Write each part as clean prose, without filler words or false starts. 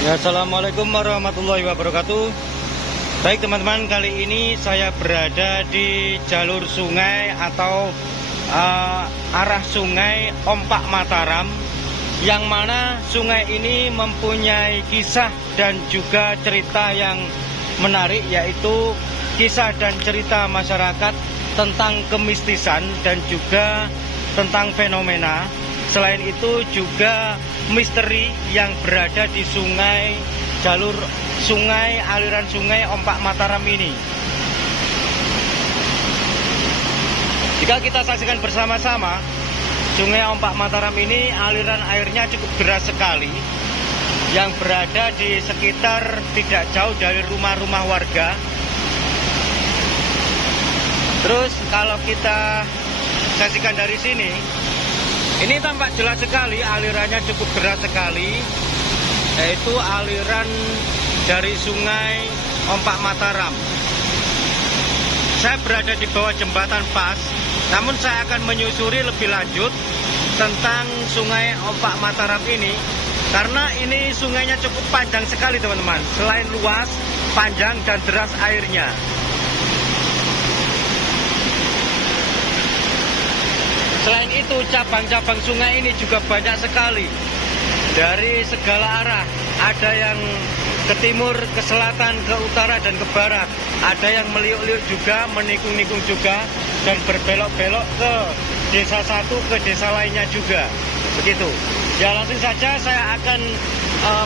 Ya, assalamualaikum warahmatullahi wabarakatuh. Baik teman-teman, kali ini saya berada di jalur sungai atau arah sungai Ompak Mataram, yang mana sungai ini mempunyai kisah dan juga cerita yang menarik, yaitu kisah dan cerita masyarakat tentang kemistisan dan juga tentang fenomena. Selain itu juga misteri yang berada di jalur sungai, aliran sungai Ompak Mataram ini. Jika kita saksikan bersama-sama, sungai Ompak Mataram ini aliran airnya cukup deras sekali, yang berada di sekitar tidak jauh dari rumah-rumah warga. Terus kalau kita saksikan dari sini, ini tampak jelas sekali alirannya cukup deras sekali, yaitu aliran dari sungai Ompak Mataram. Saya berada di bawah jembatan Pas, namun saya akan menyusuri lebih lanjut tentang sungai Ompak Mataram ini, karena ini sungainya cukup panjang sekali teman-teman. Selain luas, panjang dan deras airnya. Selain itu, cabang-cabang sungai ini juga banyak sekali dari segala arah. Ada yang ke timur, ke selatan, ke utara, dan ke barat. Ada yang meliuk-liuk juga, menikung-nikung juga, dan berbelok-belok ke desa satu ke desa lainnya juga. Begitu. Ya, langsung saja saya akan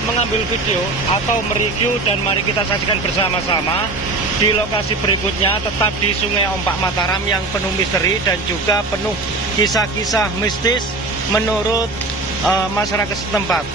mengambil video atau mereview, dan mari kita saksikan bersama-sama di lokasi berikutnya, tetap di sungai Ompak Mataram yang penuh misteri dan juga penuh kisah-kisah mistis menurut masyarakat setempat.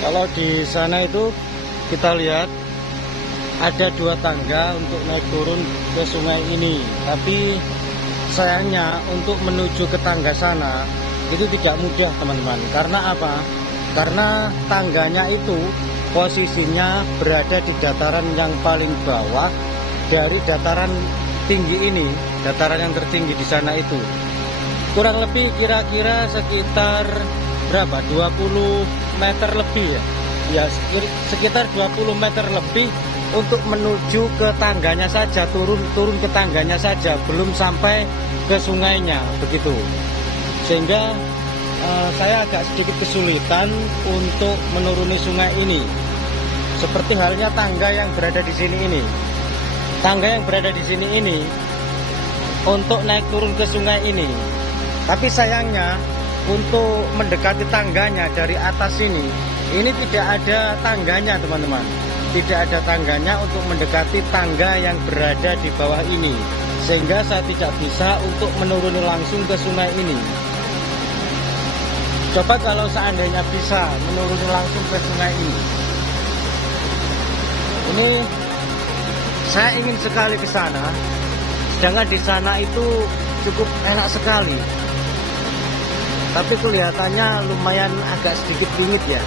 Kalau di sana itu kita lihat ada dua tangga untuk naik turun ke sungai ini, tapi sayangnya untuk menuju ke tangga sana itu tidak mudah teman-teman. Karena apa? Karena tangganya itu posisinya berada di dataran yang paling bawah dari dataran tinggi ini, dataran yang tertinggi di sana itu. Kurang lebih kira-kira sekitar berapa? 20 meter lebih ya. Ya, sekitar 20 meter lebih untuk menuju ke tangganya saja, turun ke tangganya saja, belum sampai ke sungainya, begitu. Sehingga saya agak sedikit kesulitan untuk menuruni sungai ini. Seperti halnya tangga yang berada di sini ini. Tangga yang berada di sini ini untuk naik turun ke sungai ini. Tapi sayangnya untuk mendekati tangganya dari atas ini tidak ada tangganya teman-teman. Tidak ada tangganya untuk mendekati tangga yang berada di bawah ini, sehingga saya tidak bisa untuk menuruni langsung ke sungai ini. Coba kalau seandainya bisa menuruni langsung ke sungai ini saya ingin sekali ke sana, sedangkan di sana itu cukup enak sekali. Tapi kelihatannya lumayan agak sedikit dingin ya.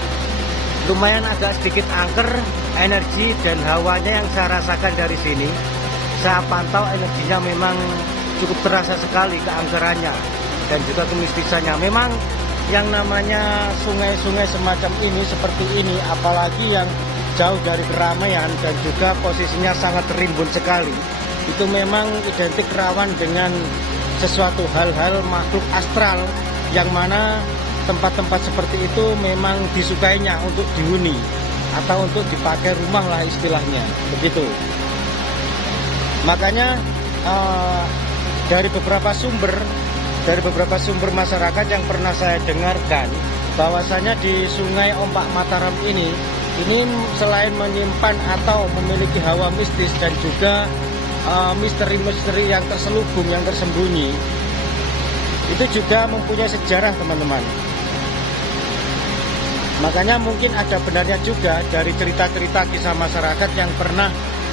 Lumayan agak sedikit angker energi dan hawanya yang saya rasakan dari sini. Saya pantau energinya memang cukup terasa sekali keangkerannya dan juga kemistisannya. Memang yang namanya sungai-sungai semacam ini, seperti ini, apalagi yang jauh dari keramaian dan juga posisinya sangat rimbun sekali, itu memang identik rawan dengan sesuatu hal-hal makhluk astral yang mana tempat-tempat seperti itu memang disukainya untuk dihuni atau untuk dipakai rumah lah istilahnya, begitu. Makanya dari beberapa sumber masyarakat yang pernah saya dengarkan, bahwasanya di Sungai Ompak Mataram ini selain menyimpan atau memiliki hawa mistis dan juga misteri-misteri yang terselubung, yang tersembunyi, itu juga mempunyai sejarah, teman-teman. Makanya mungkin ada benarnya juga dari cerita-cerita kisah masyarakat yang pernah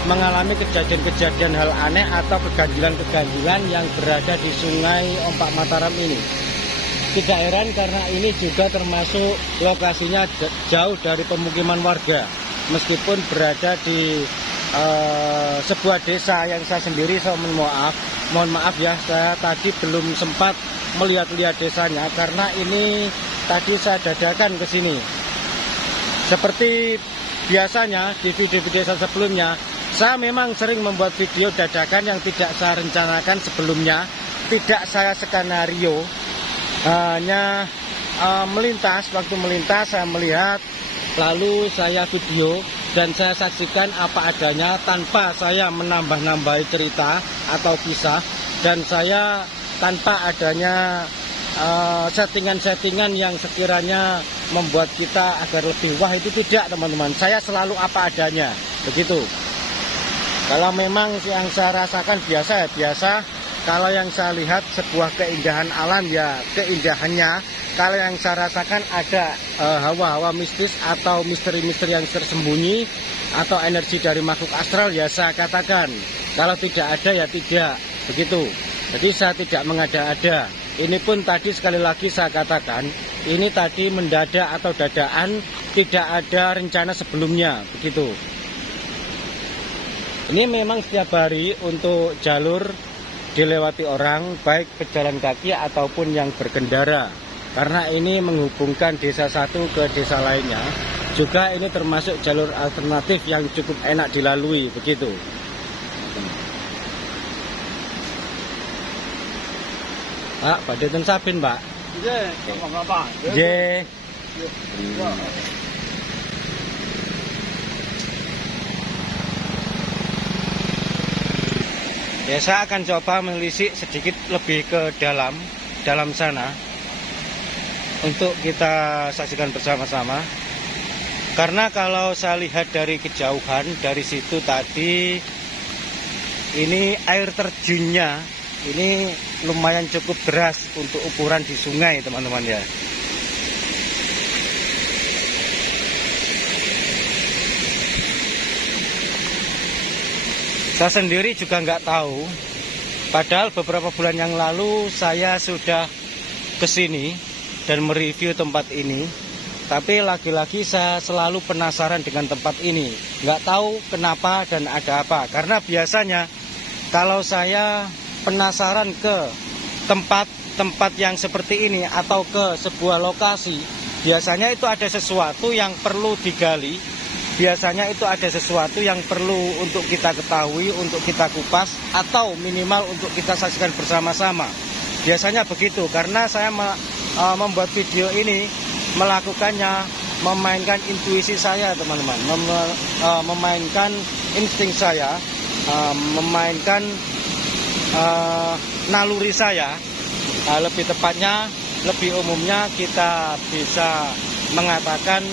mengalami kejadian-kejadian hal aneh atau keganjilan-keganjilan yang berada di Sungai Ompak Mataram ini. Tidak heran karena ini juga termasuk lokasinya jauh dari pemukiman warga, meskipun berada di sebuah desa yang saya sendiri, mohon maaf ya, saya tadi belum sempat melihat-lihat desanya karena ini tadi saya dadakan ke sini. Seperti biasanya di video-video sebelumnya, saya memang sering membuat video dadakan yang tidak saya rencanakan sebelumnya, tidak saya skenario, hanya waktu melintas saya melihat, lalu saya video dan saya saksikan apa adanya tanpa saya menambah-nambahi cerita atau kisah, dan saya tanpa adanya settingan-settingan yang sekiranya membuat kita agar lebih wah, itu tidak, teman-teman. Saya selalu apa adanya, begitu. Kalau memang yang saya rasakan biasa ya biasa, kalau yang saya lihat sebuah keindahan alam ya keindahannya. Kalau yang saya rasakan ada hawa-hawa mistis atau misteri-misteri yang tersembunyi atau energi dari makhluk astral, ya saya katakan. Kalau tidak ada ya tidak, begitu. Jadi saya tidak mengada-ada. Ini pun tadi sekali lagi saya katakan, ini tadi mendadak atau dadaan, tidak ada rencana sebelumnya, begitu. Ini memang setiap hari untuk jalur dilewati orang, baik pejalan kaki ataupun yang berkendara. Karena ini menghubungkan desa satu ke desa lainnya. Juga ini termasuk jalur alternatif yang cukup enak dilalui, begitu. Pak, badhe ten Sabin, Pak. Nggih, Pak. Nggih. Ya, saya akan coba menelisik sedikit lebih ke dalam sana untuk kita saksikan bersama-sama. Karena kalau saya lihat dari kejauhan, dari situ tadi, ini air terjunnya ini lumayan cukup deras untuk ukuran di sungai, teman-teman ya. Saya sendiri juga nggak tahu, padahal beberapa bulan yang lalu saya sudah kesini dan mereview tempat ini. Tapi lagi-lagi saya selalu penasaran dengan tempat ini. Nggak tahu kenapa dan ada apa. Karena biasanya kalau saya penasaran ke tempat yang seperti ini atau ke sebuah lokasi, biasanya itu ada sesuatu yang perlu digali. Biasanya itu ada sesuatu yang perlu untuk kita ketahui, untuk kita kupas, atau minimal untuk kita saksikan bersama-sama. Biasanya begitu, karena saya membuat video ini, melakukannya, memainkan intuisi saya, teman-teman. Memainkan insting saya, memainkan naluri saya. Lebih tepatnya, lebih umumnya kita bisa mengatakan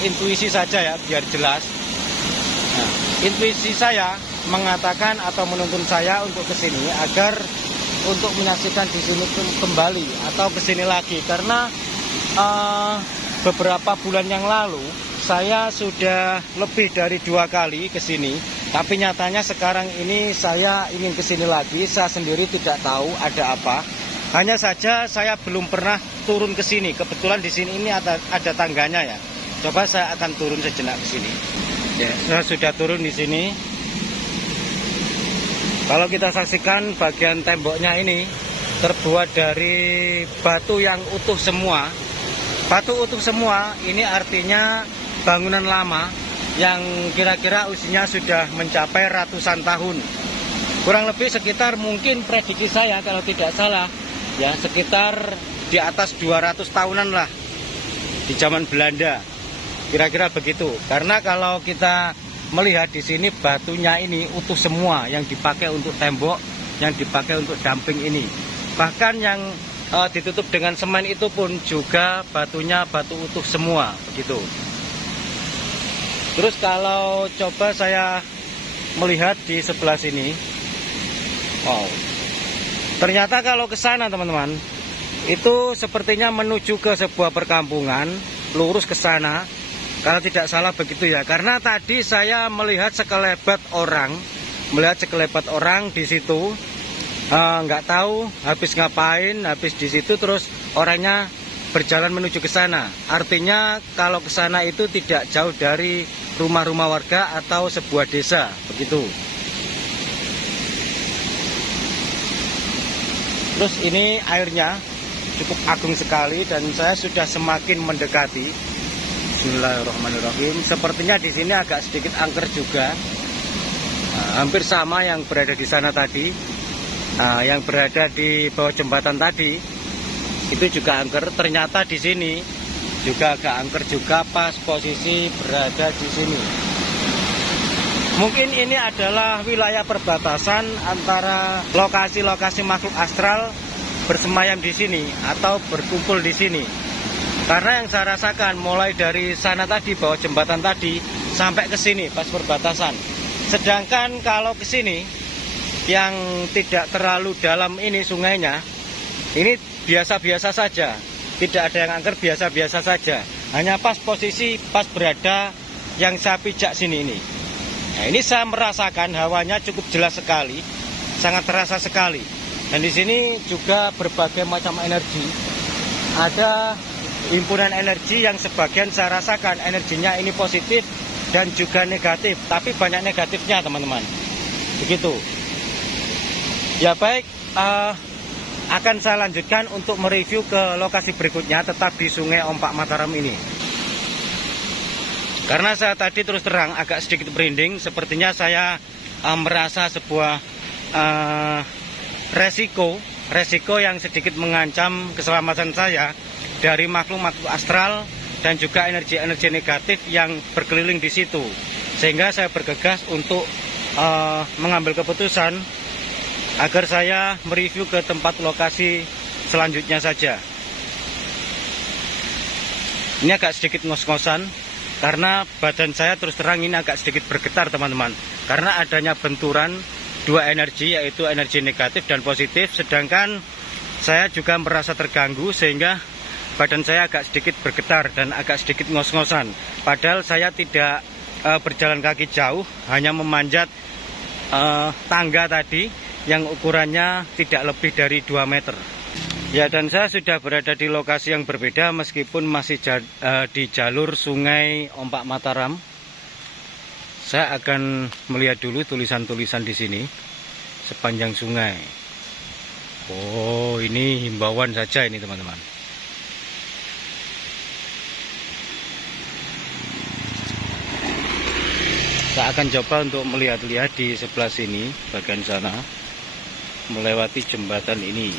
intuisi saja ya, biar jelas. Nah, intuisi saya mengatakan atau menuntun saya untuk kesini agar untuk menyaksikan di sini kembali atau kesini lagi, karena beberapa bulan yang lalu saya sudah lebih dari 2 kali kesini, tapi nyatanya sekarang ini saya ingin kesini lagi. Saya sendiri tidak tahu ada apa. Hanya saja saya belum pernah turun ke sini. Kebetulan di sini ini ada tangganya ya. Coba saya akan turun sejenak ke sini. Ya, saya sudah turun di sini. Kalau kita saksikan bagian temboknya ini terbuat dari batu yang utuh semua. Batu utuh semua ini artinya bangunan lama yang kira-kira usianya sudah mencapai ratusan tahun. Kurang lebih sekitar, mungkin prediksi saya kalau tidak salah, ya sekitar di atas 200 tahunan lah, di zaman Belanda. Kira-kira begitu. Karena kalau kita melihat di sini batunya ini utuh semua, yang dipakai untuk tembok, yang dipakai untuk damping ini. Bahkan yang ditutup dengan semen itu pun juga batunya batu utuh semua, begitu. Terus kalau coba saya melihat di sebelah sini, wow, ternyata kalau ke sana teman-teman, itu sepertinya menuju ke sebuah perkampungan, lurus ke sana, kalau tidak salah begitu ya. Karena tadi saya melihat sekelebat orang di situ, nggak tahu habis ngapain, habis di situ terus orangnya berjalan menuju ke sana. Artinya kalau ke sana itu tidak jauh dari rumah-rumah warga atau sebuah desa, begitu. Terus ini airnya cukup agung sekali dan saya sudah semakin mendekati. Bismillahirrahmanirrahim. Sepertinya di sini agak sedikit angker juga. Hampir sama yang berada di sana tadi. Yang berada di bawah jembatan tadi itu juga angker. Ternyata di sini juga agak angker juga pas posisi berada di sini. Mungkin ini adalah wilayah perbatasan antara lokasi-lokasi makhluk astral bersemayam di sini atau berkumpul di sini. Karena yang saya rasakan mulai dari sana tadi, bawah jembatan tadi, sampai ke sini pas perbatasan. Sedangkan kalau ke sini yang tidak terlalu dalam ini sungainya, ini biasa-biasa saja. Tidak ada yang angker, biasa-biasa saja. Hanya pas posisi pas berada yang saya pijak sini ini. Nah, ini saya merasakan hawanya cukup jelas sekali, sangat terasa sekali. Dan di sini juga berbagai macam energi. Ada himpunan energi yang sebagian saya rasakan energinya ini positif dan juga negatif, tapi banyak negatifnya teman-teman. Begitu. Ya baik, akan saya lanjutkan untuk mereview ke lokasi berikutnya, tetap di Sungai Ompak Mataram ini. Karena saya tadi terus terang agak sedikit merinding, sepertinya saya merasa sebuah resiko yang sedikit mengancam keselamatan saya dari makhluk-makhluk astral dan juga energi-energi negatif yang berkeliling di situ. Sehingga saya bergegas untuk mengambil keputusan agar saya mereview ke tempat lokasi selanjutnya saja. Ini agak sedikit ngos-ngosan karena badan saya terus terang ini agak sedikit bergetar teman-teman. Karena adanya benturan dua energi, yaitu energi negatif dan positif. Sedangkan saya juga merasa terganggu sehingga badan saya agak sedikit bergetar dan agak sedikit ngos-ngosan. Padahal saya tidak berjalan kaki jauh, hanya memanjat tangga tadi yang ukurannya tidak lebih dari 2 meter. Ya, dan saya sudah berada di lokasi yang berbeda meskipun masih di jalur Sungai Ompak Mataram. Saya akan melihat dulu tulisan-tulisan di sini sepanjang sungai. Oh, ini himbauan saja ini teman-teman. Saya akan coba untuk melihat-lihat di sebelah sini, bagian sana, melewati jembatan ini.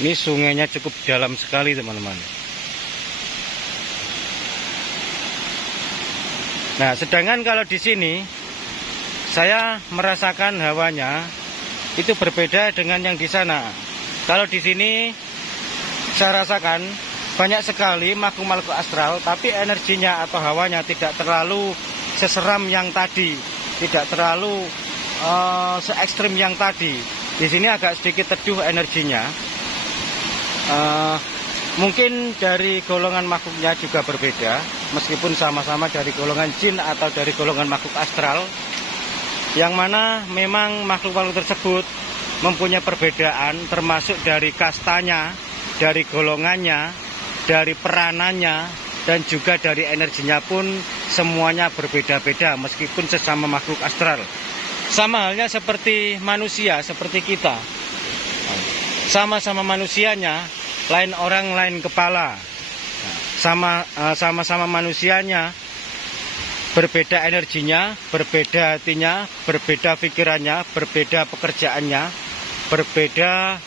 Ini sungainya cukup dalam sekali teman-teman. Nah, sedangkan kalau di sini saya merasakan hawanya itu berbeda dengan yang di sana. Kalau di sini saya rasakan banyak sekali makhluk-makhluk astral, tapi energinya atau hawanya tidak terlalu seseram yang tadi, tidak terlalu se-ekstrim yang tadi. Di sini agak sedikit teduh energinya. Mungkin dari golongan makhluknya juga berbeda, meskipun sama-sama dari golongan jin atau dari golongan makhluk astral, yang mana memang makhluk-makhluk tersebut mempunyai perbedaan, termasuk dari kastanya, dari golongannya, dari peranannya, dan juga dari energinya pun semuanya berbeda-beda meskipun sesama makhluk astral. Sama halnya seperti manusia, seperti kita. Sama-sama manusianya, lain orang lain kepala. Sama-sama manusianya, berbeda energinya, berbeda hatinya, berbeda pikirannya, berbeda pekerjaannya, berbeda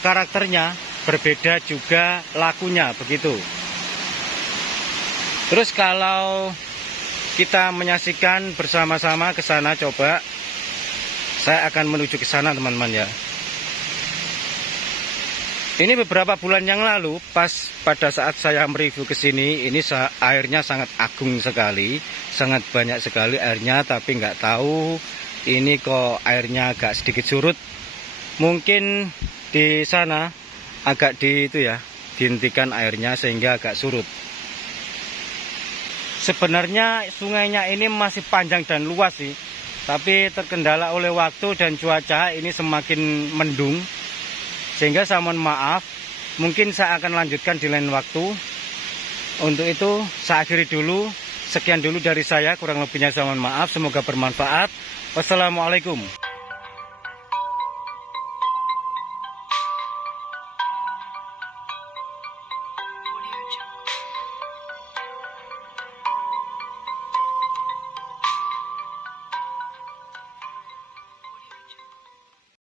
karakternya, berbeda juga lakunya, begitu. Terus kalau kita menyaksikan bersama-sama ke sana, coba saya akan menuju ke sana teman-teman ya. Ini beberapa bulan yang lalu, pas pada saat saya mereview ke sini, ini airnya sangat agung sekali, sangat banyak sekali airnya, tapi nggak tahu ini kok airnya agak sedikit surut. Mungkin di sana agak dihentikan airnya sehingga agak surut. Sebenarnya sungainya ini masih panjang dan luas sih, tapi terkendala oleh waktu dan cuaca ini semakin mendung. Sehingga saya mohon maaf, mungkin saya akan lanjutkan di lain waktu. Untuk itu saya akhiri dulu. Sekian dulu dari saya, kurang lebihnya saya mohon maaf. Semoga bermanfaat. Wassalamualaikum.